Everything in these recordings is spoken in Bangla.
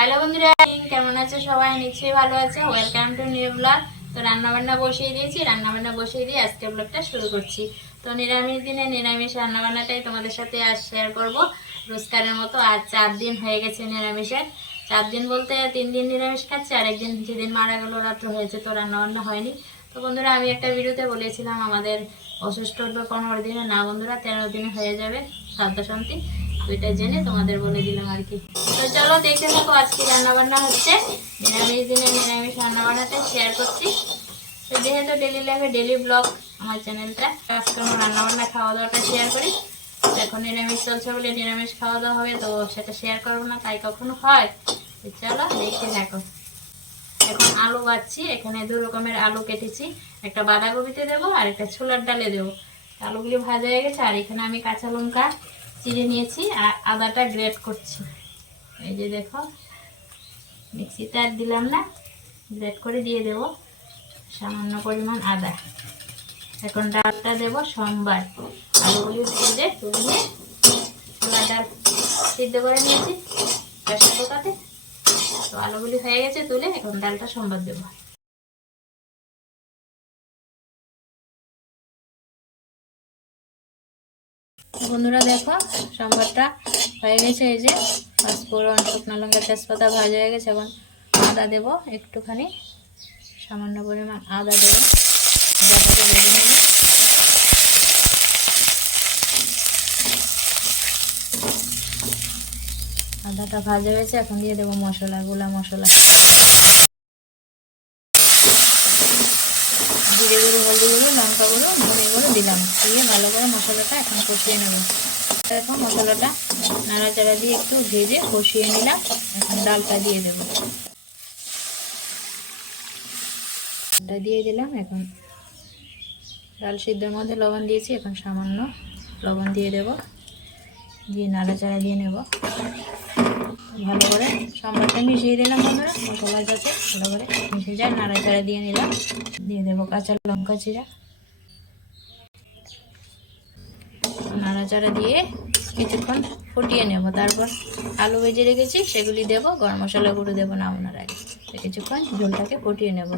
হ্যালো বন্ধুরা, কেমন আছে সবাই? নিশ্চয়ই ভালো আছে। ওয়েলকাম টু নিউ ব্লগ তো রান্না বান্না বসিয়ে দিয়েছি। রান্না বান্না বসিয়ে দিয়ে আজকে ব্লগটা শুরু করছি। তো নিরামিষ দিনে নিরামিষ রান্না বান্নাটাই তোমাদের সাথে আজ শেয়ার করব। রোজকারের মতো আর চার দিন হয়ে গেছে নিরামিষের। চার দিন বলতে তিন দিন নিরামিষ খাচ্ছি আর একদিন যেদিন মারা গেলো রাত্র হয়েছে তো রান্না বান্না হয়নি। তো বন্ধুরা, আমি একটা ভিডিওতে বলেছিলাম আমাদের অসুস্থ পনেরো দিনে, না বন্ধুরা, তেরো দিনে হয়ে যাবে শ্রাদ্ধ শান্তি। এটা জেনে তোমাদের বলে দিলাম আর কি। তো চলো দেখতে থাকো আজকে রান্না বান্না হচ্ছে। নিরামিষ দিনে নিরামিষ রান্না বান্নাটা শেয়ার করছি। তো যেহেতু ডেলি লাইফে ডেলি ব্লগ আমার চ্যানেলটা আজকে আমার রান্না বান্না খাওয়া দাওয়াটা শেয়ার করি এখন নিরামিষ চলছে বলে নিরামিষ খাওয়া দাওয়া হবে, তো সেটা শেয়ার করব না, তাই কখনো হয়। চলো দেখতে থাকো। এখন আলু বাচ্ছি এখানে দু রকমের আলু কেটেছি। একটা বাঁধাকপিতে দেবো আর একটা ছোলার ডালে দেবো। আলুগুলি ভাজা হয়ে গেছে, আর এখানে আমি কাঁচা লঙ্কা চিড়ে নিয়েছি আর আদাটা গ্রেট করছি। এই যে দেখো, মিক্সিতে আর দিলাম না, গ্রেট করে দিয়ে দেবো সামান্য পরিমাণ আদা। এখন ডালটা দেবো সোমবার। তুলে ডাল সিদ্ধ করে নিয়েছি। তো আলুগুলি হয়ে গেছে তুলে এখন ডালটা সোমবার দেবো। বন্ধুরা দেখো সম্বারটা হয়ে গেছে এই যে। পাঁচফোড়ন শুকনো লঙ্কা, তেজপাতা ভাজা হয়ে গেছে এখন আদা দেব একটুখানি, সামান্য পরিমাণ আদা দেবো। আদাটা ভাজা হয়েছে, এখন দিয়ে দেবো মশলা, গুলা মশলা জিরে গুঁড়ো হলদি গুঁড়ো লঙ্কা গুঁড়ো ধনে গুঁড়ো দিলাম। দিয়ে ভালো করে মশলাটা এখন কষিয়ে নেব। এখন মশলাটা নাড়াচাড়া দিয়ে একটু ভেজে কষিয়ে নিলাম। এখন ডালটা দিয়ে দেবো। ডালটা দিয়ে দিলাম এখন। ডাল সিদ্ধের মধ্যে লবণ দিয়েছি, এখন সামান্য লবণ দিয়ে দেব। দিয়ে নাড়াচাড়া দিয়ে নেব। ভালো করে সম্বারটা মিশিয়ে দিলাম বন্ধুরা। মশলা ভালো করে মিশে যায়, নাড়াচাড়া দিয়ে নিলাম। দিয়ে দেবো কাঁচা লঙ্কা চিরা নাড়াচাড়া দিয়ে কিছুক্ষণ ফুটিয়ে নেব। তারপর আলু ভেজে রেখেছি, সেগুলি দেব, গরম মশলা গুঁড়ো দেবো নামানোর আগে। কিছুক্ষণ ঝোলটাকে ফুটিয়ে নেব।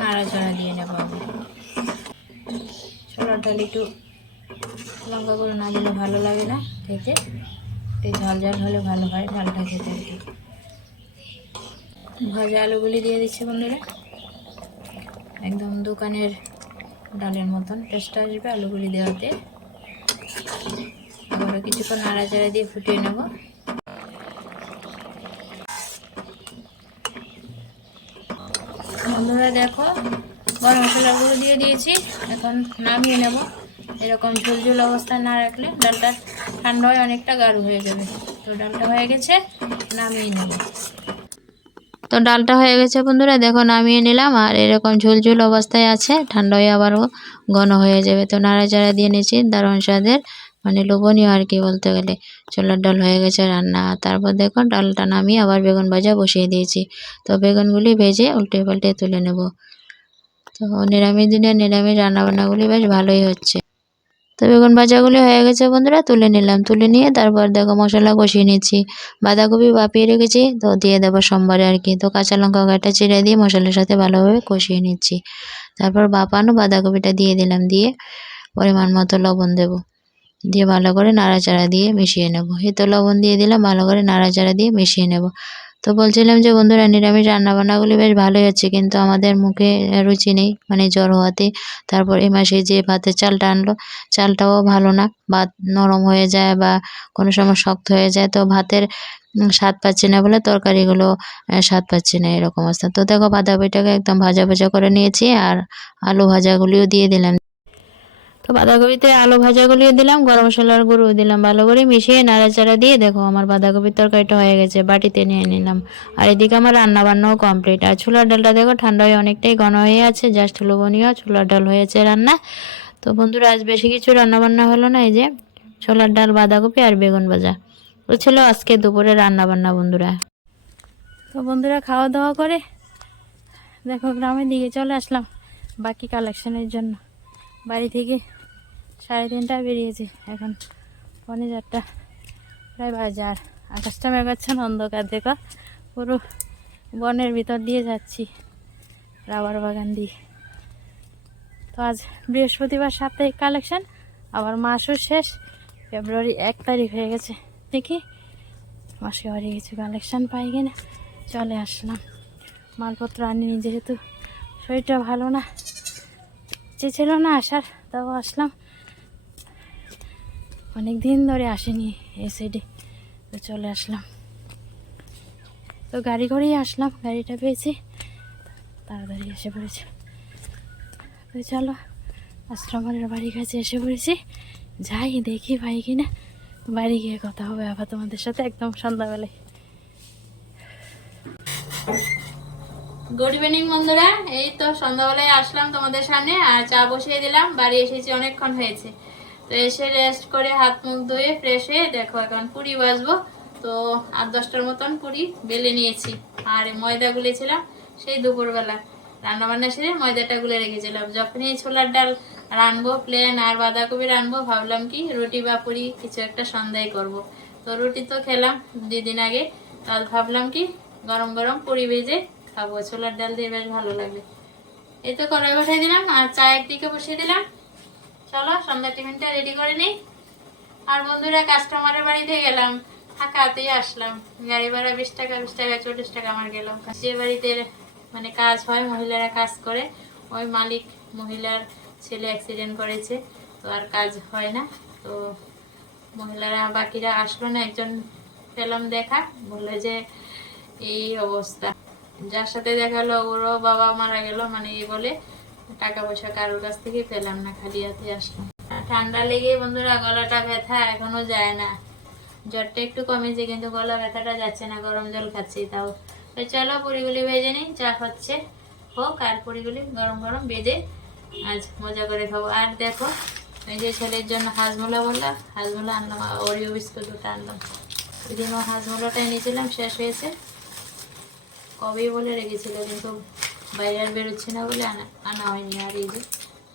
নাড়াচাড়া দিয়ে নেব আমি। ছোলার ডাল একটু লঙ্কা গুঁড়ো না দিলে ভালো লাগে না খেতে। একটু ঝাল ঝাল হলে ভালো হয় ডালটা খেতে ভাজা আলুগুলি দিয়ে দিচ্ছে বন্ধুরা। একদম দোকানের ডালের মতন টেস্ট আসবে আলুগুলি দেওয়াতে। আবারও কিছুক্ষণ নাড়াচাড়া দিয়ে ফুটিয়ে নেব। বন্ধুরা দেখো, গরম মশলা গুঁড়ো দিয়ে দিয়েছি, এখন নামিয়ে নেব। এরকম ঝুলঝুল অবস্থায় না রাখলে ডালটা ঠান্ডা হয়ে অনেকটা গাঢ় হয়ে যাবে। তো ডালটা হয়ে গেছে, নামিয়ে নেব। তো ডালটা হয়ে গেছে বন্ধুরা, দেখো নামিয়ে নিলাম, আর এরকম ঝুলঝুল অবস্থায় আছে, ঠান্ডা হয়ে আবারও ঘন হয়ে যাবে। তো নাড়াচাড়া দিয়ে নিয়েছি দারুণ স্বাদের মানে লোভনীয় আর কি বলতে গেলে। ছোলার ডাল হয়ে গেছে রান্না। তারপর দেখো ডালটা নামিয়ে আবার বেগুন ভাজা বসিয়ে দিয়েছি। তো বেগুনগুলি ভেজে উল্টে পাল্টে তুলে নেব। তো নিরামিষ দিনে নিরামিষ রান্নাবান্নাগুলি বেশ ভালোই হচ্ছে। তো বেগুন ভাজাগুলি হয়ে গেছে বন্ধুরা, তুলে নিলাম। তুলে নিয়ে তারপর দেখো মশলা কষিয়ে নিচ্ছি। বাঁধাকপি বাপিয়ে রেখেছি, তো দিয়ে দেবো সোমবারে আর কি। তো কাঁচা লঙ্কা কাটা চিড়ে দিয়ে মশলার সাথে ভালোভাবে কষিয়ে নিচ্ছি। তারপর বাপানো বাঁধাকপিটা দিয়ে দিলাম, দিয়ে পরিমাণ মতো লবণ দেব। দিয়ে ভালো করে নাড়াচাড়া দিয়ে মিশিয়ে নেব। এই লবণ দিয়ে দিলাম, ভালো করে নাড়াচাড়া দিয়ে মিশিয়ে নেব। তো বলছিলাম যে, বন্ধুরা, নিরামিষ রান্নাবান্নাগুলি বেশ ভালোই হচ্ছে, কিন্তু আমাদের মুখে রুচি নেই মানে জ্বর হওয়াতে। তারপর এই মাসে যে ভাতের চালটা আনলো, চালটাও ভালো না, ভাত নরম হয়ে যায় বা কোনো সময় শক্ত হয়ে যায়, তো ভাতের স্বাদ পাচ্ছি না বলে তরকারিগুলো স্বাদ পাচ্ছি না, এরকম অবস্থা। তো দেখো, বাঁধাকপিটাকে একদম ভাজা ভাজা করে নিয়েছি, আর আলু ভাজাগুলিও দিয়ে দিলাম। তো বাঁধাকপিতে আলু ভাজাগুলিও দিলাম, গরম মশলার গুঁড়ো দিলাম, ভালো করে মিশিয়ে নাড়াচাড়া দিয়ে দেখো আমার বাঁধাকপির তরকারিটা হয়ে গেছে, বাটিতে নিয়ে নিলাম। আর এদিকে আমার রান্না বান্নাও কমপ্লিট আর ছোলার ডালটা দেখো ঠান্ডা হয়ে অনেকটাই ঘন হয়ে আছে জাস্ট লোভনীয় ছোলার ডাল হয়েছে রান্না। তো বন্ধুরা, আজ বেশি কিছু রান্না বান্না হলো না, এই যে ছোলার ডাল, বাঁধাকপি আর বেগুন ভাজা। তো ছিল আজকে দুপুরে রান্না বান্না বন্ধুরা। তো বন্ধুরা খাওয়া দাওয়া করে দেখো গ্রামের দিকে চলে আসলাম বাকি কালেকশনের জন্য। বাড়ি থেকে সাড়ে তিনটায় বেরিয়েছি এখন পৌনে চারটা, প্রায় বাজে। আর আকাশটা মেঘাচ্ছেন অন্ধকার, দেখো। পুরো বনের ভিতর দিয়ে যাচ্ছি রাবার বাগান দিয়ে। তো আজ বৃহস্পতিবার সাপ্তাহিক কালেকশন, আবার মাসও শেষ, ফেব্রুয়ারি এক তারিখ হয়ে গেছে। দেখি মাসে হারিয়ে গেছে কালেকশন পাই কিনা। চলে আসলাম। মালপত্র আনিনি যেহেতু শরীরটা ভালো না ইচ্ছে ছিল না আসার, তাও আসলাম। অনেক দিন ধরে আসেনি এই সাইডে তো চলে আসলাম। তো গাড়ি করেই আসলাম, গাড়িটা পেয়েছি। তাড়াতাড়ি এসে পড়েছে। তো চলো আশ্রমের বাড়ির কাছে এসে পড়েছি। যাই দেখি ভাই কিনা। বাড়ি গিয়ে কথা হবে আবার তোমাদের সাথে একদম সন্ধ্যাবেলায়। গুড ইভিনিং বন্ধুরা। এই তো সন্ধ্যাবেলায় আসলাম তোমাদের সামনে। আর চা বসিয়ে দিলাম। বাড়ি এসেছি অনেকক্ষণ হয়েছে। তো এসে রেস্ট করে হাত মুখ ধুয়ে ফ্রেশ হয়ে দেখো এখন পুরি বাজবো তো আট দশটার মতন পুরি বেলে নিয়েছি। আর ময়দা গুলেছিলাম সেই দুপুরবেলা। রান্না বান্না সেরে ময়দাটা গুলে রেখেছিলাম। যখনই ছোলার ডাল রানবো প্লেন আর বাঁধাকপি রানবো ভাবলাম কি রুটি বা পুরি কিছু একটা সন্ধ্যায় করব। তো রুটি তো খেলাম দুই দিন আগে। তো আজ ভাবলাম কি গরম গরম পুরি ভেজে খাব। ছোলার ডাল দিয়ে বেশ ভালো লাগবে এই তো কড়াই বসাই দিলাম আর চা একদিকে বসিয়ে দিলাম। চলো, সন্ধ্যা টিফিনটা রেডি করে নিই। আর বন্ধুরা কাস্টমারের বাড়িতে গেলাম। ফাঁকাতেই আসলাম। গাড়ি ভাড়া বিশ টাকা বিশ টাকা, চল্লিশ টাকা আমার গেল। যে বাড়িতে মানে কাজ হয়, মহিলারা কাজ করে, ওই মালিক মহিলার ছেলে অ্যাক্সিডেন্ট করেছে, তো আর কাজ হয় না। তো মহিলারা, বাকিরা আসলো না, একজন পেলাম দেখা, বলল যে এই অবস্থা। যার সাথে দেখাল ওরও বাবা মারা গেল মানে এই বলে। টাকা পয়সা কারোর কাছ থেকে পেলাম না, খালি হাতে আসলাম। ঠান্ডা লেগে বন্ধুরা গলাটা ব্যথা এখনও যায় না। জ্বরটা একটু কমেছে, কিন্তু গলা ব্যথাটা যাচ্ছে না, গরম জল খাচ্ছি তাও। তো চলো পুরিগুলি ভেজে নিই, চা হচ্ছে। হোক, আর পুরিগুলি গরম গরম বেজে আজ মজা করে খাব। আর দেখো, এই যে ছেলের জন্য হাজমোলা বললাম, হাজমোলা আনলাম ওরিও বিস্কুট দুটো আনলাম। ওই দিন হাজমোলাটা এনেছিলাম, শেষ হয়েছে। কবেই বলে রেখেছিল, কিন্তু বাইরে আর বেরোচ্ছে না বলে আনা হয়নি আর এই যে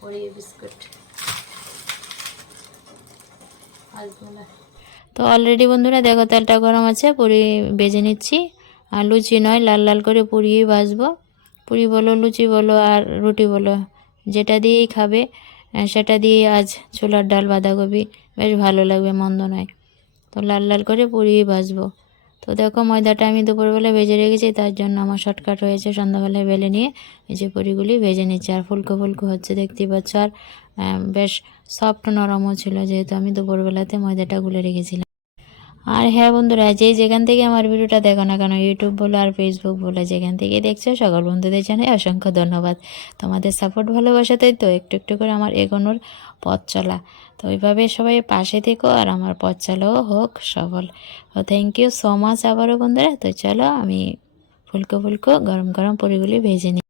ওরিও বিস্কুট। তো অলরেডি বন্ধুরা দেখো তেলটা গরম আছে, পুরি বেজে নিচ্ছি। আর লুচি নয়, লাল লাল করে পুরিই ভাজবো। পুরি বলো, লুচি বলো আর রুটি বলো, যেটা দিয়েই খাবে সেটা দিয়ে আজ ছোলার ডাল, বাঁধাকপি। বেশ ভালো লাগবে, মন্দ নয়। তো লাল লাল করে পুরিই ভাজবো। তো দেখো ময়দাটা আমি দুপুরবেলা ভেজে রেখেছি, তার জন্য আমার শর্টকাট হয়েছে সন্ধ্যাবেলায় বেলে নিয়ে। এই যে পুরিগুলি ভেজে নিচ্ছি, আর ফুলকো ফুলকো হচ্ছে দেখতেই পাচ্ছ। আর বেশ সফট নরমও ছিল, যেহেতু আমি দুপুরবেলাতে ময়দাটা গুলে রেখেছিলাম। আর হ্যাঁ বন্ধুরা যে যেখান থেকে আমার ভিডিওটা দেখো না কেন ইউটিউব বলো আর ফেসবুক বলো, যেখান থেকে দেখছ, সকল বন্ধুদের জানাই অসংখ্য ধন্যবাদ। তোমাদের সাপোর্ট ভালোবাসাতেই তো একটু একটু করে আমার এগোনোর পথ চলা। তো ওইভাবে সবাই পাশে থেকো আর আমার পথ চালাও হোক সফল তো থ্যাংক ইউ সো মাচ আবারও বন্ধুরা। তো চলো আমি ফুলকো ফুলকো গরম গরম পুরিগুলি ভেজে নিই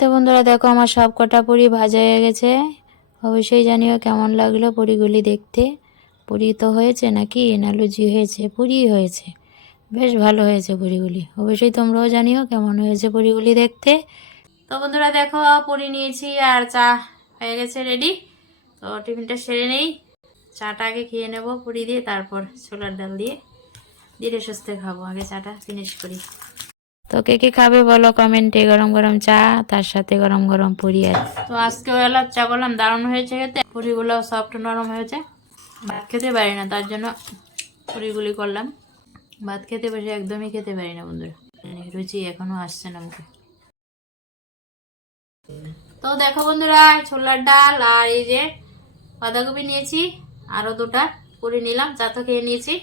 তো বন্ধুরা, দেখো আমার সব কটা পুরি ভাজা হয়ে গেছে। অবশ্যই জানিও কেমন লাগল পুরিগুলি দেখতে। পুরি তো হয়েছে নাকি? না লুচি হয়েছে, পুরি হয়েছে। বেশ ভালো হয়েছে পুরিগুলি। অবশ্যই তোমরাও জানিও কেমন হয়েছে পুরিগুলি দেখতে। তো বন্ধুরা, দেখো পুরি নিয়েছি আর চা হয়ে গেছে রেডি তো টিফিনটা সেরে নেই। চাটা আগে খেয়ে নেব পুরি দিয়ে, তারপর ছোলার ডাল দিয়ে। ধীরে সুস্থে খাব, আগে চাটা ফিনিশ করি। তো কে কে খাবে বলো কমেন্টে? গরম গরম চা, তার সাথে গরম গরম পুরি আছে। তো আজকে এলাচ চা করলাম দারুণ হয়েছে খেতে। পুরিগুলো সফট নরম হয়েছে। ভাত খেতে পারি না, তার জন্য পুরিগুলি করলাম। ভাত খেতে বসে একদমই খেতে পারি না, বন্ধুরা। রুচি এখনও আসছে না আমাকে। তো দেখো বন্ধুরা ছোলার ডাল আর এই যে বাঁধাকপি নিয়েছি, আরও দুটা পুরি নিলাম, চা তো খেয়ে নিয়েছি।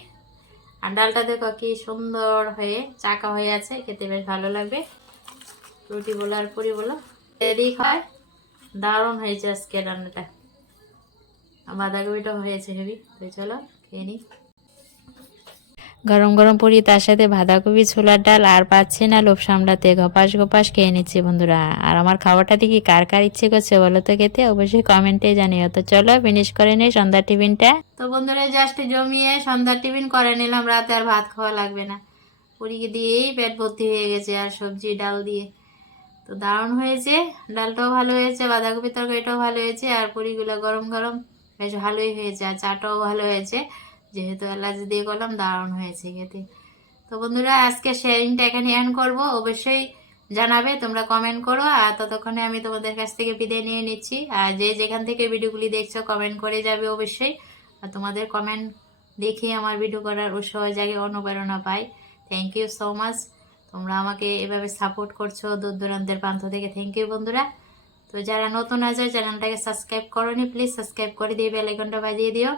আর ডালটা দেখো কি সুন্দর হয়ে চাকা হয়ে আছে, খেতে বেশ ভালো লাগবে। রুটি বলো আর পুরি বলো। দেরি হয় দারুণ হয়েছে আজকে রান্নাটা। বাঁধাকপিটা হয়েছে হেভি। তো চলো, খেয়ে নিই গরম গরম পুরি, তার সাথে বাঁধাকপি, ছোলার ডাল, আর পাচ্ছে না লোভ সামলাতে। ঘপাস ঘপাস খেয়ে নিচ্ছে বন্ধুরা। আর আমার খাবারটা দেখি কার কার ইচ্ছে করছে বলো তো খেতে? অবশ্যই কমেন্টে জানিও। তো চলো ফিনিশ করে নিই সন্ধ্যা টিফিনটা তো বন্ধুরা জাস্ট জমিয়ে সন্ধ্যার টিফিন করে নিলাম। রাতে আর ভাত খাওয়া লাগবে না। পুরিকে দিয়েই পেট ভর্তি হয়ে গেছে আর সবজি, ডাল দিয়ে। তো দারুণ হয়েছে। ডালটাও ভালো হয়েছে, বাঁধাকপির তরকারিটাও ভালো হয়েছে, আর পুরিগুলো গরম গরম বেশ ভালোই হয়েছে, আর চাটাও ভালো হয়েছে। যেহেতু এলাচ দিয়ে করলাম, দারুণ হয়েছে খেতে। তো বন্ধুরা, আজকে শেয়ারিংটা এখানে এন্ড করব। অবশ্যই জানাবে, তোমরা কমেন্ট করো। আর ততক্ষণে আমি তোমাদের কাছ থেকে বিদায় নিয়ে নিচ্ছি। আর যে যেখান থেকে ভিডিওগুলি দেখছ কমেন্ট করে যাবে অবশ্যই। আর তোমাদের কমেন্ট দেখে আমার ভিডিও করার উৎসাহ জাগে, অনুপ্রেরণা পাই। থ্যাংক ইউ সো মাচ তোমরা আমাকে এভাবে সাপোর্ট করছ দূর দূরান্তের প্রান্ত থেকে। থ্যাংক ইউ বন্ধুরা। তো যারা নতুন আছে চ্যানেলটাকে সাবস্ক্রাইব করোনি প্লিজ সাবস্ক্রাইব করে দিয়ে বেল আইকনটা বাজিয়ে দিও।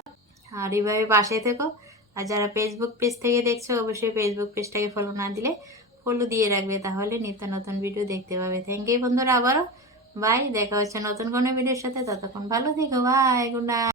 আর এইভাবে পাশে থেকো। আর যারা ফেসবুক পেজ থেকে দেখছ, অবশ্যই ফেসবুক পেজটাকে ফলো না দিলে ফলো দিয়ে রাখবে। তাহলে নিত্য নতুন ভিডিও দেখতে পাবে। থ্যাংক ইউ বন্ধুরা, আবারও। বাই দেখা হচ্ছে নতুন কোনো ভিডিওর সাথে। ততক্ষণ ভালো থেকো। Bye good night